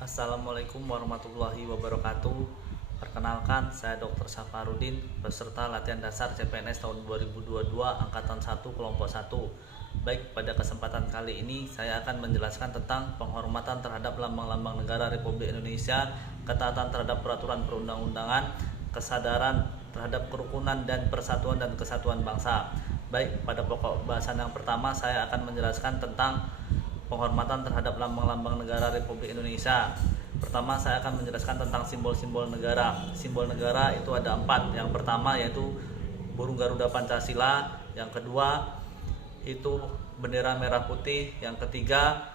Assalamualaikum warahmatullahi wabarakatuh. Perkenalkan, saya Dr. Safarudin, peserta latihan dasar CPNS tahun 2022 Angkatan 1 Kelompok 1. Baik, pada kesempatan kali ini saya akan menjelaskan tentang penghormatan terhadap lambang-lambang negara Republik Indonesia, ketaatan terhadap peraturan perundang-undangan, kesadaran terhadap kerukunan dan persatuan dan kesatuan bangsa. Baik, pada pokok bahasan yang pertama saya akan menjelaskan tentang penghormatan terhadap lambang-lambang negara Republik Indonesia. Pertama, saya akan menjelaskan tentang simbol-simbol negara. Simbol negara itu ada 4. Yang pertama yaitu burung Garuda Pancasila. Yang kedua itu bendera merah putih. Yang ketiga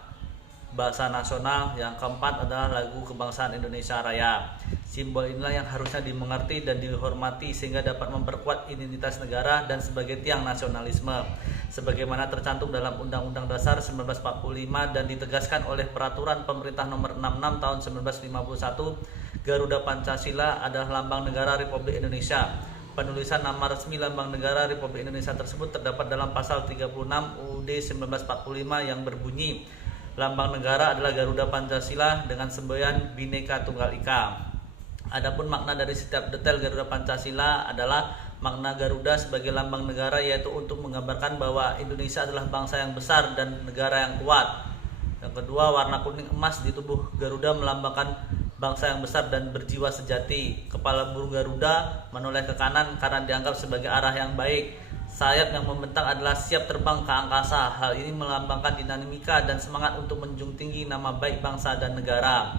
bahasa nasional. Yang keempat adalah lagu kebangsaan Indonesia Raya. Simbol inilah yang harusnya dimengerti dan dihormati sehingga dapat memperkuat identitas negara dan sebagai tiang nasionalisme sebagaimana tercantum dalam Undang-Undang Dasar 1945 dan ditegaskan oleh Peraturan Pemerintah Nomor 66 Tahun 1951. Garuda Pancasila adalah lambang negara Republik Indonesia. Penulisan nama resmi lambang negara Republik Indonesia tersebut terdapat dalam pasal 36 UUD 1945 yang berbunyi, lambang negara adalah Garuda Pancasila dengan semboyan Bhinneka Tunggal Ika. Adapun makna dari setiap detail Garuda Pancasila adalah makna Garuda sebagai lambang negara yaitu untuk menggambarkan bahwa Indonesia adalah bangsa yang besar dan negara yang kuat. Yang kedua, warna kuning emas di tubuh Garuda melambangkan bangsa yang besar dan berjiwa sejati. Kepala burung Garuda menoleh ke kanan karena dianggap sebagai arah yang baik. Sayap yang membentang adalah siap terbang ke angkasa. Hal ini melambangkan dinamika dan semangat untuk menjunjung tinggi nama baik bangsa dan negara.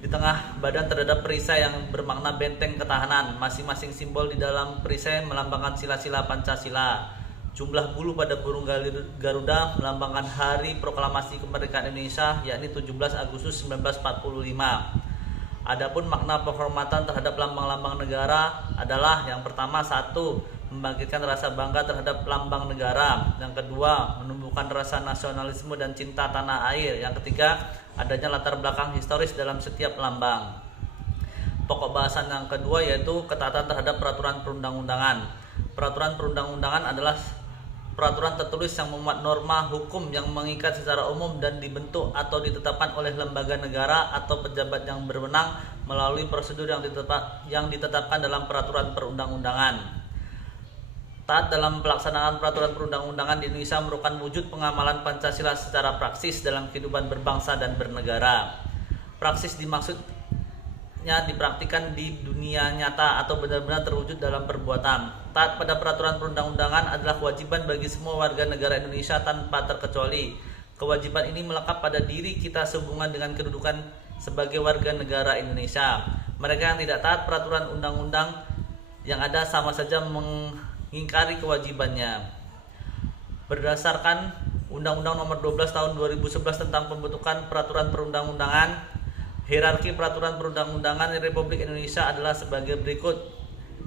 Di tengah badan terdapat perisai yang bermakna benteng ketahanan. Masing-masing simbol di dalam perisai melambangkan sila-sila Pancasila. Jumlah bulu pada burung Garuda melambangkan hari proklamasi kemerdekaan Indonesia, yakni 17 Agustus 1945. Adapun makna penghormatan terhadap lambang-lambang negara adalah yang pertama, 1. Membangkitkan rasa bangga terhadap lambang negara. Yang kedua, menumbuhkan rasa nasionalisme dan cinta tanah air. Yang ketiga, adanya latar belakang historis dalam setiap lambang. Pokok bahasan yang kedua yaitu ketaatan terhadap peraturan perundang-undangan. Peraturan perundang-undangan adalah peraturan tertulis yang memuat norma hukum yang mengikat secara umum dan dibentuk atau ditetapkan oleh lembaga negara atau pejabat yang berwenang melalui prosedur yang ditetapkan dalam peraturan perundang-undangan. Taat dalam pelaksanaan peraturan perundang-undangan di Indonesia merupakan wujud pengamalan Pancasila secara praksis dalam kehidupan berbangsa dan bernegara. Praksis dimaksudnya dipraktikkan di dunia nyata atau benar-benar terwujud dalam perbuatan. Taat pada peraturan perundang-undangan adalah kewajiban bagi semua warga negara Indonesia tanpa terkecuali. Kewajiban ini melekat pada diri kita sehubungan dengan kedudukan sebagai warga negara Indonesia. Mereka yang tidak taat peraturan undang-undang yang ada sama saja mengingkari kewajibannya. Berdasarkan Undang-Undang Nomor 12 Tahun 2011 tentang pembentukan peraturan perundang-undangan, hierarki peraturan perundang-undangan Republik Indonesia adalah sebagai berikut.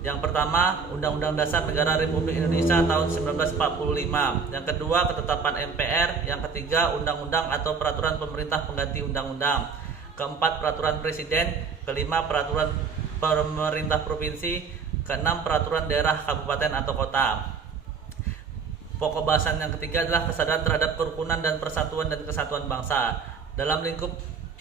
Yang pertama, Undang-Undang Dasar Negara Republik Indonesia tahun 1945. Yang kedua, ketetapan MPR. Yang ketiga, undang-undang atau peraturan pemerintah pengganti undang-undang. Keempat, peraturan presiden. Kelima, peraturan pemerintah provinsi. Keenam, peraturan daerah, kabupaten atau kota. Pokok bahasan yang ketiga adalah kesadaran terhadap kerukunan dan persatuan dan kesatuan bangsa. Dalam lingkup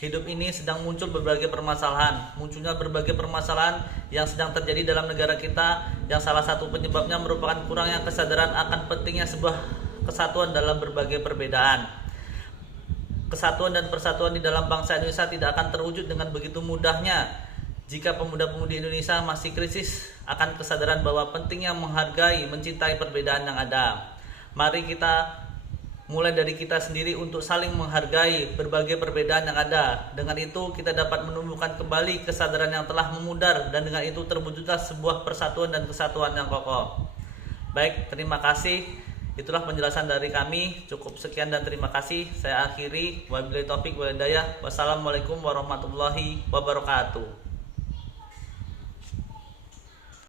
hidup ini sedang muncul berbagai permasalahan. Munculnya berbagai permasalahan yang sedang terjadi dalam negara kita, yang salah satu penyebabnya merupakan kurangnya kesadaran akan pentingnya sebuah kesatuan dalam berbagai perbedaan. Kesatuan dan persatuan di dalam bangsa Indonesia tidak akan terwujud dengan begitu mudahnya jika pemuda-pemudi Indonesia masih krisis akan kesadaran bahwa pentingnya menghargai, mencintai perbedaan yang ada. Mari kita mulai dari kita sendiri untuk saling menghargai berbagai perbedaan yang ada. Dengan itu kita dapat menumbuhkan kembali kesadaran yang telah memudar dan dengan itu terwujudlah sebuah persatuan dan kesatuan yang kokoh. Baik, terima kasih. Itulah penjelasan dari kami. Cukup sekian dan terima kasih. Saya akhiri. Wabillahi taufiq wal hidayah. Wassalamualaikum warahmatullahi wabarakatuh.